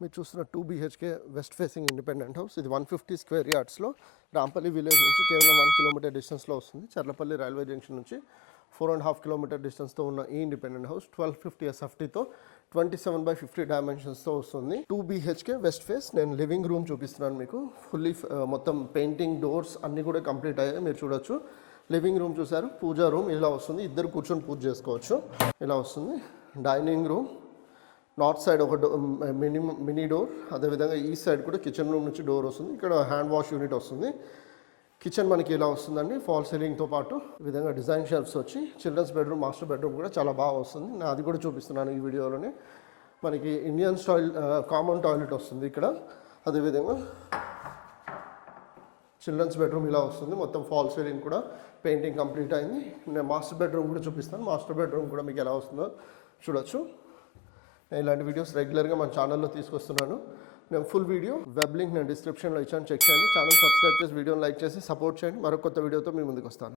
మీరు చూస్తున్న 2 BHK west facing independent house. ఇది 150 స్క్వేర్ యార్డ్స్లో రాంపల్లి విలేజ్ నుంచి కేవలం 1 కిలోమీటర్ డిస్టెన్స్లో వస్తుంది. చర్లపల్లి రైల్వే జంక్షన్ నుంచి 4.5 కిలోమీటర్ డిస్టెన్స్తో ఉన్న ఈ ఇండిపెండెంట్ హౌస్ 1250 SFTతో 27/50 డైమెన్షన్స్తో వస్తుంది. 2 BHK వెస్ట్ ఫేస్. నేను లివింగ్ రూమ్ చూపిస్తున్నాను మీకు. ఫుల్లీ మొత్తం పెయింటింగ్, డోర్స్ అన్నీ కూడా కంప్లీట్ అయ్యాయి, మీరు చూడొచ్చు. లివింగ్ రూమ్ చూసారు, పూజా రూమ్ ఇలా వస్తుంది, ఇద్దరు కూర్చొని పూజ చేసుకోవచ్చు, ఇలా వస్తుంది. డైనింగ్ రూమ్, నార్త్ సైడ్ ఒక మినీ డోర్, అదేవిధంగా ఈ సైడ్ కూడా కిచెన్ రూమ్ నుంచి డోర్ వస్తుంది. ఇక్కడ హ్యాండ్ వాష్ యూనిట్ వస్తుంది. కిచెన్ మనకి ఇలా వస్తుందండి, ఫాల్ సీలింగ్తో పాటు ఈ విధంగా డిజైన్ షెల్ఫ్స్ వచ్చి. చిల్డ్రన్స్ బెడ్రూమ్, మాస్టర్ బెడ్రూమ్ కూడా చాలా బాగా వస్తుంది. నేను అది కూడా చూపిస్తున్నాను ఈ వీడియోలోనే. మనకి ఇండియన్ స్టైల్ కామన్ టాయిలెట్ వస్తుంది ఇక్కడ. అదేవిధంగా చిల్డ్రన్స్ బెడ్రూమ్ ఇలా వస్తుంది, మొత్తం ఫాల్ సీలింగ్ కూడా పెయింటింగ్ కంప్లీట్ అయింది. నేను మాస్టర్ బెడ్రూమ్ కూడా చూపిస్తాను. మాస్టర్ బెడ్రూమ్ కూడా మీకు ఎలా వస్తుందో చూడొచ్చు. నేను ఇలాంటి వీడియోస్ రెగ్యులర్గా మన ఛానల్లో తీసుకొస్తున్నాను. నేను ఫుల్ వీడియో వెబ్ లింక్ నేను డిస్క్రిప్షన్లో ఇచ్చాను, చెక్ చేయండి. ఛానల్ సబ్స్క్రైబ్ చేసి వీడియోని లైక్ చేసి సపోర్ట్ చేయండి. మరొక కొత్త వీడియోతో మీ ముందుకు వస్తాను.